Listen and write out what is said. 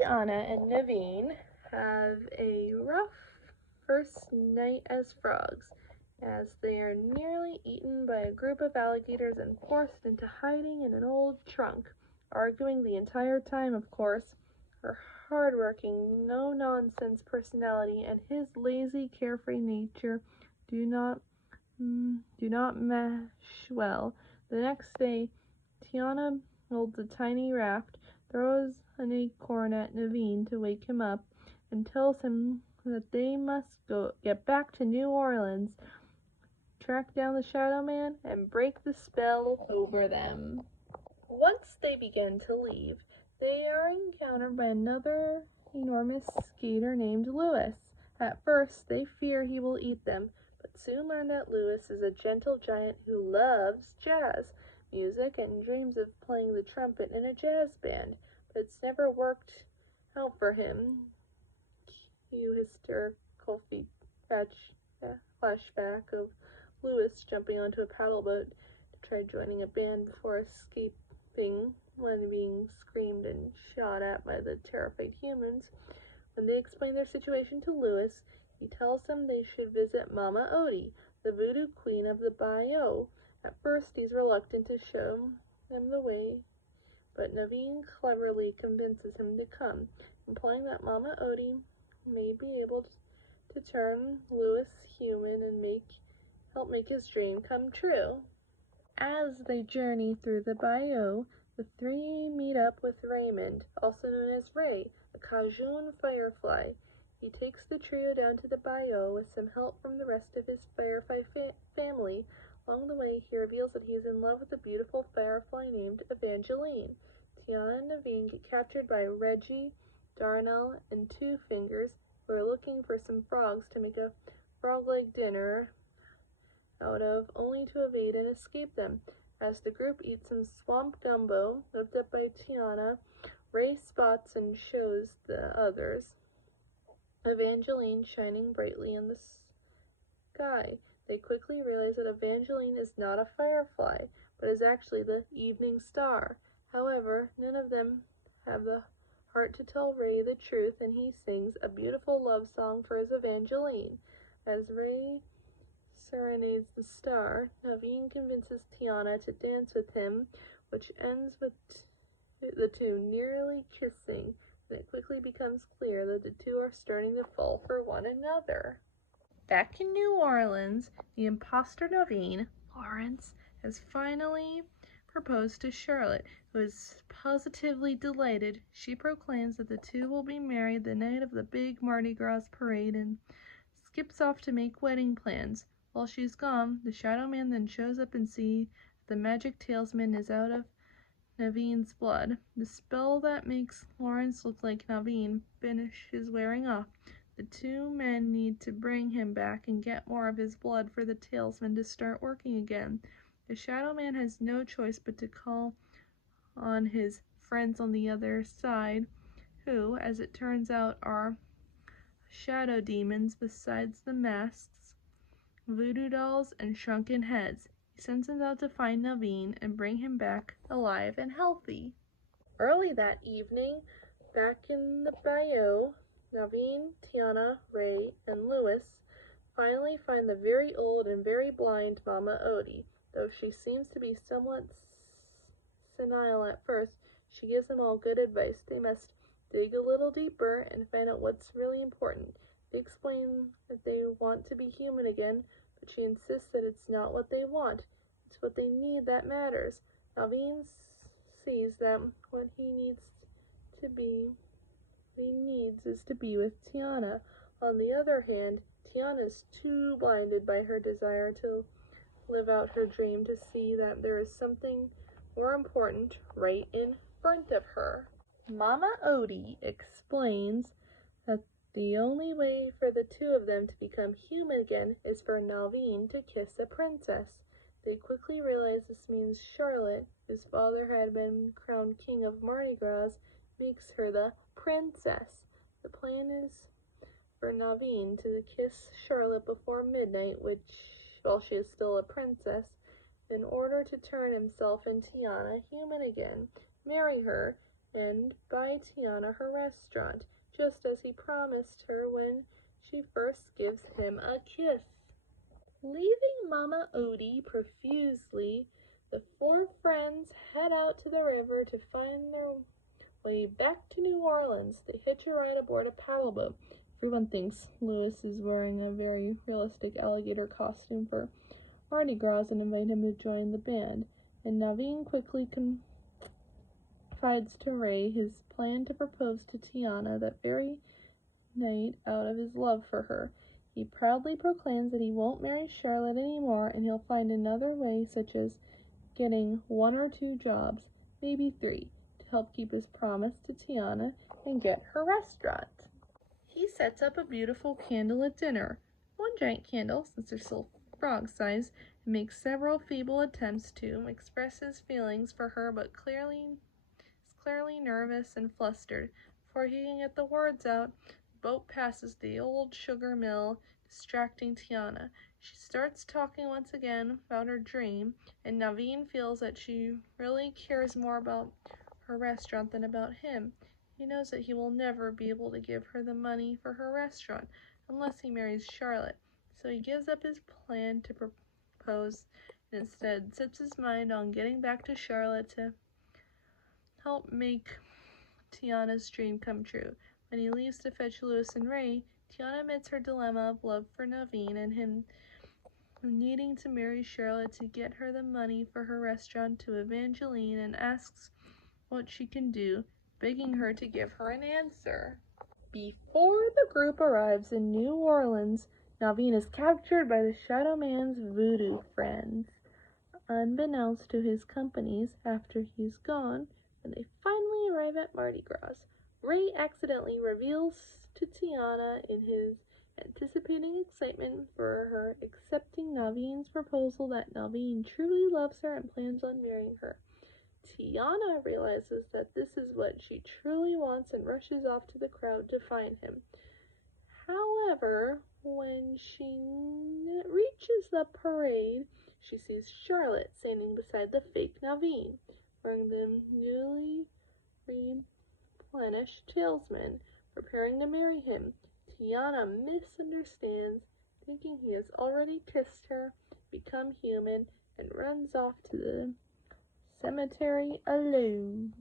Tiana and Naveen have a rough first night as frogs, as they are nearly eaten by a group of alligators and forced into hiding in an old trunk, arguing the entire time, of course. Her hard-working, no-nonsense personality and his lazy, carefree nature do not do not mesh well. The next day, Tiana holds a tiny raft, throws an acorn at Naveen to wake him up, and tells him that they must get back to New Orleans, track down the Shadow Man, and break the spell over them. Once they begin to leave, they are encountered by another enormous skater named Lewis. At first, they fear he will eat them, but soon learn that Lewis is a gentle giant who loves jazz music and dreams of playing the trumpet in a jazz band, but it's never worked out for him. Cue hysterical flashback of Lewis jumping onto a paddle boat to try joining a band before escaping when being screamed and shot at by the terrified humans. When they explain their situation to Lewis, he tells them they should visit Mama Odie, the voodoo queen of the bayou. At first, he's reluctant to show them the way, but Naveen cleverly convinces him to come, implying that Mama Odie may be able to turn Lewis human and help make his dream come true. As they journey through the bayou, the three meet up with Raymond, also known as Ray, a Cajun firefly. He takes the trio down to the bayou with some help from the rest of his firefly family. Along the way, he reveals that he is in love with a beautiful firefly named Evangeline. Tiana and Naveen get captured by Reggie, Darnell, and Two Fingers, who are looking for some frogs to make a frog-leg dinner out of, only to evade and escape them. As the group eats some swamp gumbo whipped up by Tiana, Ray spots and shows the others Evangeline shining brightly in the sky. They quickly realize that Evangeline is not a firefly, but is actually the evening star. However, none of them have the heart to tell Ray the truth, and he sings a beautiful love song for his Evangeline. As Ray serenades the star, Naveen convinces Tiana to dance with him, which ends with the two nearly kissing, and it quickly becomes clear that the two are starting to fall for one another. Back in New Orleans, the imposter Naveen, Lawrence, has finally proposed to Charlotte, who is positively delighted. She proclaims that the two will be married the night of the big Mardi Gras parade and skips off to make wedding plans. While she's gone, the Shadow Man then shows up and sees the magic talisman is out of Naveen's blood. The spell that makes Lawrence look like Naveen finishes wearing off. The two men need to bring him back and get more of his blood for the talisman to start working again. The Shadow Man has no choice but to call on his friends on the other side, who, as it turns out, are shadow demons besides the masks, voodoo dolls, and shrunken heads. He sends them out to find Naveen and bring him back alive and healthy. Early that evening, back in the bayou, Naveen, Tiana, Ray, and Lewis finally find the very old and very blind Mama Odie. Though she seems to be somewhat senile at first, she gives them all good advice. They must dig a little deeper and find out what's really important. They explain that they want to be human again, but she insists that it's not what they want, it's what they need that matters. Naveen sees that what he needs is to be with Tiana. On the other hand, Tiana is too blinded by her desire to live out her dream to see that there is something more important right in front of her. Mama Odie explains that the only way for the two of them to become human again is for Naveen to kiss a princess. They quickly realize this means Charlotte, whose father had been crowned king of Mardi Gras, makes her the princess. The plan is for Naveen to kiss Charlotte before midnight, while she is still a princess, in order to turn himself and Tiana human again, marry her, and buy Tiana her restaurant, just as he promised her when she first gives him a kiss. Leaving Mama Odie profusely, the four friends head out to the river to find their way back to New Orleans. They hitch a ride aboard a paddle boat. Everyone thinks Louis is wearing a very realistic alligator costume for Mardi Gras and invite him to join the band. And Naveen quickly confides to Ray his plan to propose to Tiana that very night out of his love for her. He proudly proclaims that he won't marry Charlotte anymore and he'll find another way, such as getting 1 or 2 jobs, maybe 3, to help keep his promise to Tiana and get her restaurant. He sets up a beautiful candlelit dinner, one giant candle, since they're still frog-sized, and makes several feeble attempts to express his feelings for her, but is clearly nervous and flustered. Before he can get the words out, the boat passes the old sugar mill, distracting Tiana. She starts talking once again about her dream, and Naveen feels that she really cares more about her restaurant than about him. He knows that he will never be able to give her the money for her restaurant unless he marries Charlotte, so he gives up his plan to propose and instead sets his mind on getting back to Charlotte to help make Tiana's dream come true. When he leaves to fetch Louis and Ray, Tiana admits her dilemma of love for Naveen and him needing to marry Charlotte to get her the money for her restaurant to Evangeline and asks what she can do, begging her to give her an answer. Before the group arrives in New Orleans, Naveen is captured by the Shadow Man's voodoo friends. Unbeknownst to his companies, after he's gone, when they finally arrive at Mardi Gras, Ray accidentally reveals to Tiana in his anticipating excitement for her accepting Naveen's proposal that Naveen truly loves her and plans on marrying her. Tiana realizes that this is what she truly wants and rushes off to the crowd to find him. However, when she reaches the parade, she sees Charlotte standing beside the fake Naveen, wearing the newly replenished talesman, preparing to marry him. Tiana misunderstands, thinking he has already kissed her, become human, and runs off to the cemetery alone.